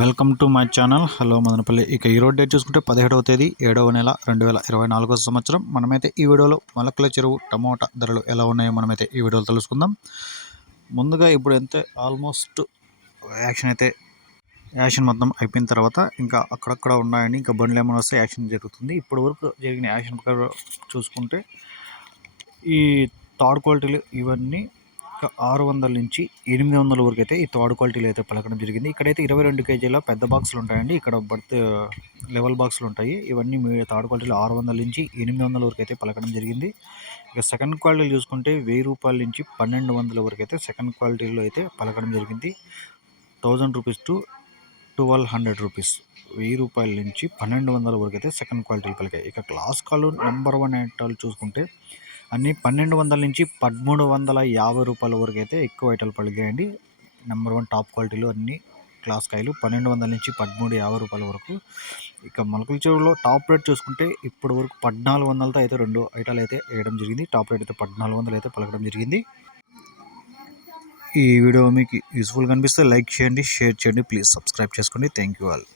Welcome to my channel. Hello Madanapalle. ఇక ఈరోజు date చూసుకుంటే పదిహేడవ తేదీ ఏడవ నెల రెండు వేల ఇరవై నాలుగో సంవత్సరం. మనమైతే ఈ వీడియోలో మొలకల చెరువు టమోటా ధరలు ఎలా ఉన్నాయో మనమైతే ఈ వీడియోలో తెలుసుకుందాం. ముందుగా ఇప్పుడు అయితే ఆల్మోస్ట్ యాక్షన్ అయితే యాక్షన్ మొత్తం అయిపోయిన తర్వాత ఇంకా అక్కడక్కడ ఉన్నాయని ఇంకా బండ్లు ఏమైనా వస్తే యాక్షన్ జరుగుతుంది. ఇప్పటి వరకు జరిగిన యాక్షన్ చూసుకుంటే ఈ థర్డ్ క్వాలిటీలు ఇవన్నీ ఒక ఆరు వందల నుంచి ఎనిమిది వందల వరకు అయితే ఈ థర్డ్ క్వాలిటీలో అయితే పలకడం జరిగింది. ఇక్కడైతే ఇరవై రెండు కేజీల పెద్ద బాక్సులు ఉంటాయండి. ఇక్కడ బర్త్ లెవెల్ బాక్సులు ఉంటాయి. ఇవన్నీ మీ థర్డ్ క్వాలిటీలో ఆరు వందల నుంచి ఎనిమిది వందల వరకు అయితే పలకడం జరిగింది. ఇక సెకండ్ క్వాలిటీలు చూసుకుంటే వెయ్యి రూపాయల నుంచి పన్నెండు వందల వరకు అయితే సెకండ్ క్వాలిటీలో అయితే పలకడం జరిగింది. Thousand rupees to twelve hundred rupees. వెయ్యి రూపాయల నుంచి పన్నెండు వందల వరకు అయితే సెకండ్ క్వాలిటీలు పలికాయి. ఇక క్లాస్ కాలు నెంబర్ వన్ ఐటాలు చూసుకుంటే అన్నీ పన్నెండు వందల నుంచి పదమూడు వందల యాభై రూపాయల వరకు అయితే ఎక్కువ ఐటాలు పలిగాయండి నెంబర్ వన్ టాప్ క్వాలిటీలు అన్ని క్లాస్ కాయలు పన్నెండు వందల నుంచి పదమూడు యాభై రూపాయల వరకు. ఇక మొలకల చెరువులో టాప్ రేట్ చూసుకుంటే ఇప్పటి వరకు పద్నాలుగు వందలతో అయితే రెండు ఐటాలు అయితే వేయడం జరిగింది. టాప్ రేట్ అయితే పద్నాలుగు వందలు అయితే పలకడం జరిగింది. ఈ వీడియో మీకు యూస్ఫుల్ కనిపిస్తే లైక్ చేయండి షేర్ చేయండి ప్లీజ్ సబ్స్క్రైబ్ చేసుకోండి. Thank you all